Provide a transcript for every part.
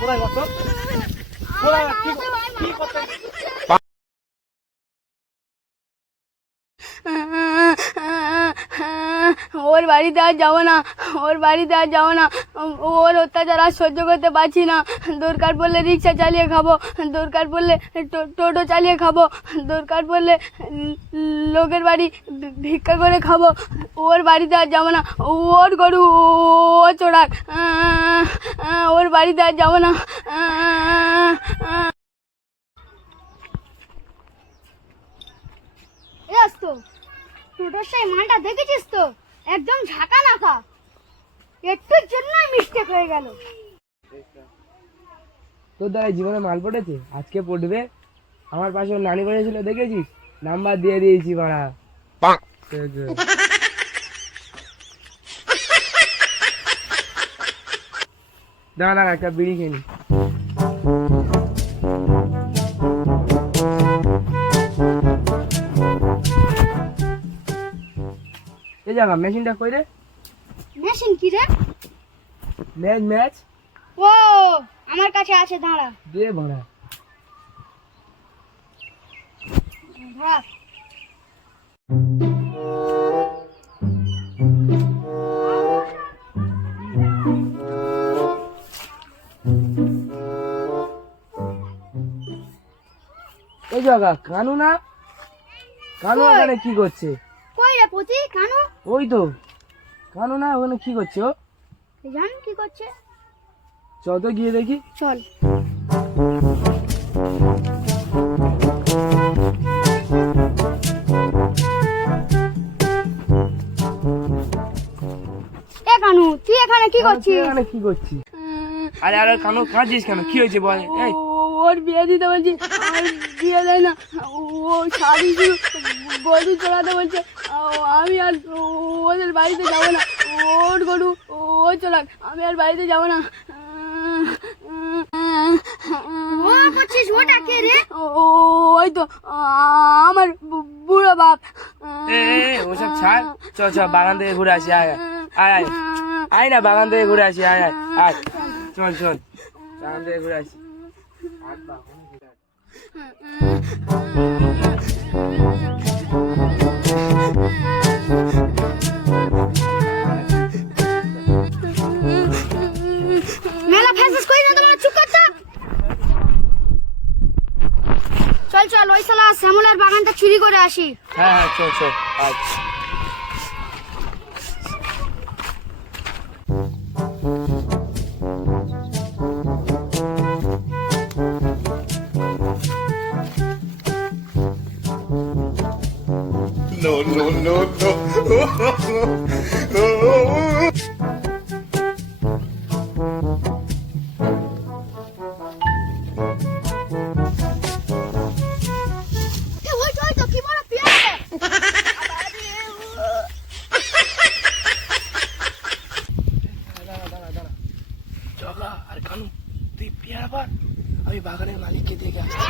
কোথায় বসো? কোথায় কি করতে? ওর বাড়িতে আর যাবো না, ওর বাড়িতে আর যাবো না। ওর অত্যাচার আর সহ্য করতে পারছি না। দরকার পড়লে রিক্সা চালিয়ে খাবো, দরকার পড়লে টোটো চালিয়ে খাবো, দরকার পড়লে লোকের বাড়ি ভিক্ষা করে খাবো। ওর বাড়িতে আর যাবো না। ওর গরু ও চোরাক, ওর বাড়িতে আর যাবো না। তো টোটোর সেই মালটা দেখেছিস তো, একদম ঝাঁকা নাকা, একটুর জন্য মিস্টেক হয়ে গেল। তোর দ্বারা জীবনে মাল পড়েছে, আজকে পড়বে। আমার পাশে ওর নানি পড়েছিল, দেখেছিস? নাম্বার দিয়ে দিয়েছি বাড়া। দাঁড়া দাঁড়া, একটা বিড়ি খেয়ে নি। এই জায়গা মেশিনটা কই রে? মেশিন কি রে? ম্যাচ ও আমার কাছে আছে, দাঁড়া দে বাড়া। ভাগ। এই জায়গা কানু না? কানু ওখানে কি করছে? কই রে পতি? কানু? ওই তো কানু না, ওখানে কি করছে ও? জান কি করছে? চল তো গিয়ে দেখি। চল। এ কানু, তুই এখানে কি করছিস? এখানে কি করছিস? আরে আরে কানু, কাঁদছিস কেন? কি হয়েছে বল? এই ওর বিয়ে দিতে বলছি, আর বিয়ে দেয় না। ও শাড়ি গরু চড়াতে বলছে। আমি আর ওদের বাড়িতে যাবো না। ওর গরু ও চড়াক, আমি আর বাড়িতে যাবো না। ও করছিস ওটা কে রে? ওই তো আমার বুড়ো বাপ। ওসব ছাড়, চ চ বাগান থেকে ঘুরে আসি। আয় আয় আয় আয় না, বাগান থেকে ঘুরে আসি। আয় আয় আয়, চল চল বাগান থেকে ঘুরে আসি। মেলা ফেসেস কই না, তোমার চুপ করতে। চল চল, ওই শালা শ্যামলার বাগানটা চুরি করে আসি। হ্যাঁ হ্যাঁ, চল চল। আচ্ছা No, no, no, no. ওই তো কি বড় পেয়ারা। জগা আর কানু, তুই পেয়ারা পার, আমি বাগানের মালিককে দেখে আসছি।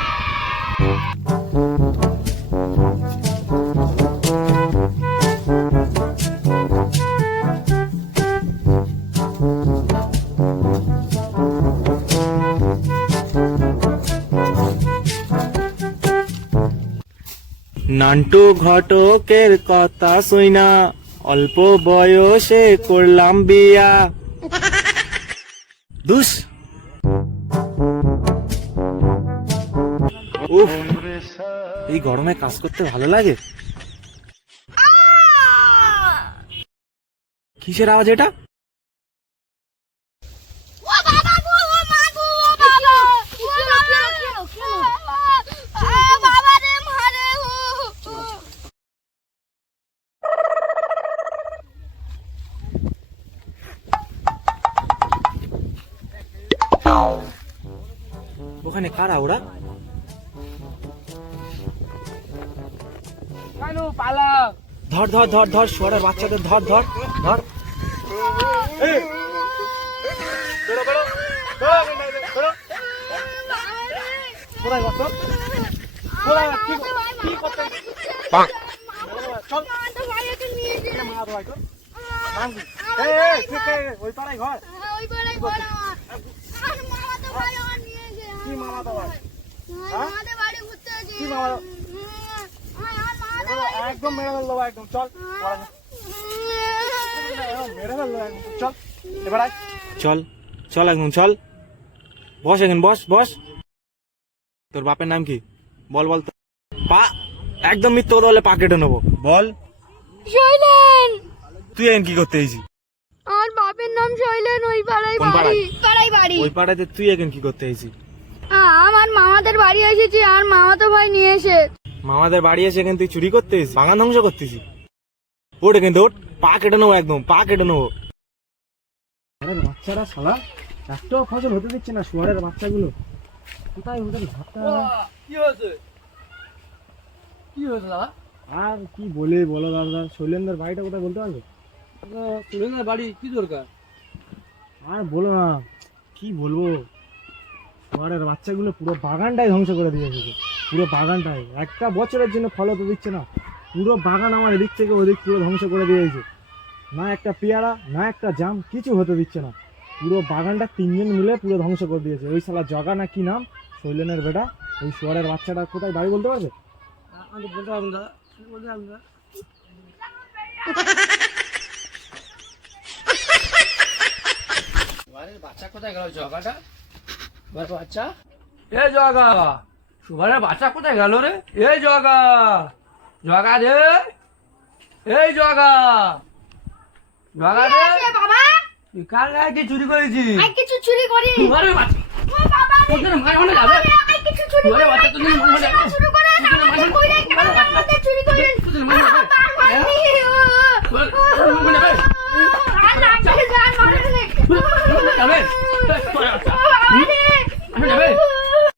নান্টু ঘটকের কথা শুইনা অল্প বয়সে করলাম বিয়া। দুস উফ, এই গরমে কাজ করতে ভালো লাগে। কিসের আওয়াজ এটা? ওখানে কারা ওরা? কানু পালা। ধর ধর ধর ধর, শুয়ারের বাচ্চাদের ধর ধর ধর। কোথায় বসো? কোথায় কি করতে? চল মা ভাই তো ওই পাড়ায় ঘর। মামাতো ভাই? হ্যাঁ? আমাদের বাড়ি ঘুরতে যেতে কি মামা? আমার মামাদের বাড়ি একদম মেরে ফেললো একদম, চল পড়া যা। মেরে ফেললো একদম, চল এবার আয়। চল চল একদম চল, বস এখন, বস বস। তোর বাপের নাম কি বল বল তো। পা একদম মিথ্যে কথা বলে পা কেটে নেবো, বল। শৈলেন, তুই এখন কি করতে এসেছিস? আমার বাপের নাম শৈলেন, ওই পাড়ায় কোন পাড়ায়? বাড়ি। পাড়ায় বাড়ি। ওই পাড়াতে তুই এখন কি করতে এসেছিস? আমার মামাদের বাড়ি এসেছি, আর মামাতো ভাই নিয়ে এসে। মামাদের বাড়ি এসে এখান তুই চুরি করতে এসেছিস, বাগান ধ্বংস করতেছিস। ওঠ এখান থেকে, ওঠ, পা কেটে নেবো একদম, পা কেটে নেবো। বাচ্চারা শালা একটাও ফসল হতে দিচ্ছে না, শুয়ারের বাচ্চাগুলো কোথায় ওদের ভাতটা। কি হয়েছে? কি হয়েছে দাদা? আর কি বলে বলো দাদা, শৈলেন্দ্রের বাড়িটা কোথায় বলতে পারবে? সুরেন্দ্রের বাড়ি কি দরকার? আর বলো না, কি বলবো, শুয়ারের বাচ্চাগুলো পুরো বাগানটাই ধ্বংস করে দিয়েছে, পুরো বাগানটাই। একটা বছরের জন্য ফল হতে দিচ্ছে না, পুরো বাগান আমার এদিক থেকে ওদিক পুরো ধ্বংস করে দিয়েছে। না একটা পেয়ারা, না একটা জাম, কিছু হতে দিচ্ছে না। পুরো বাগানটা তিনজন মিলে পুরো ধ্বংস করে দিয়েছে। ওই শালা জগা না কি নাম, শৈলেনের বেটা, ওই শুয়ারের বাচ্চাটা কোথায় বাড়ি বলতে পারবে? আমি বলতে পারবো না দাদা, বলতে পারবো না। সুভারের বাচ্চা কোথায় গেল? জগাটা বাচ্চা, এ জগা, সুভারের বাচ্চা কোথায় গেল রে? এ জগা, জগা রে, এই জগা, জগা রে, বাবা তুই কার গায়ে কি চুরি করেছিস? আমি কিছু চুরি করি সুভারের বাচ্চা, ও বাবা রে, তোর জন্য মায়ের মনে যাবে? আমি কিছু চুরি করি সুভারের বাচ্চা তোর জন্য মনে যাবে? শুরু করে না, আমি কই রে আমাদের চুরি করি তোর জন্য মনে যাবে? তোর জন্য মনে যাবে? আর না জান মারে যাবে?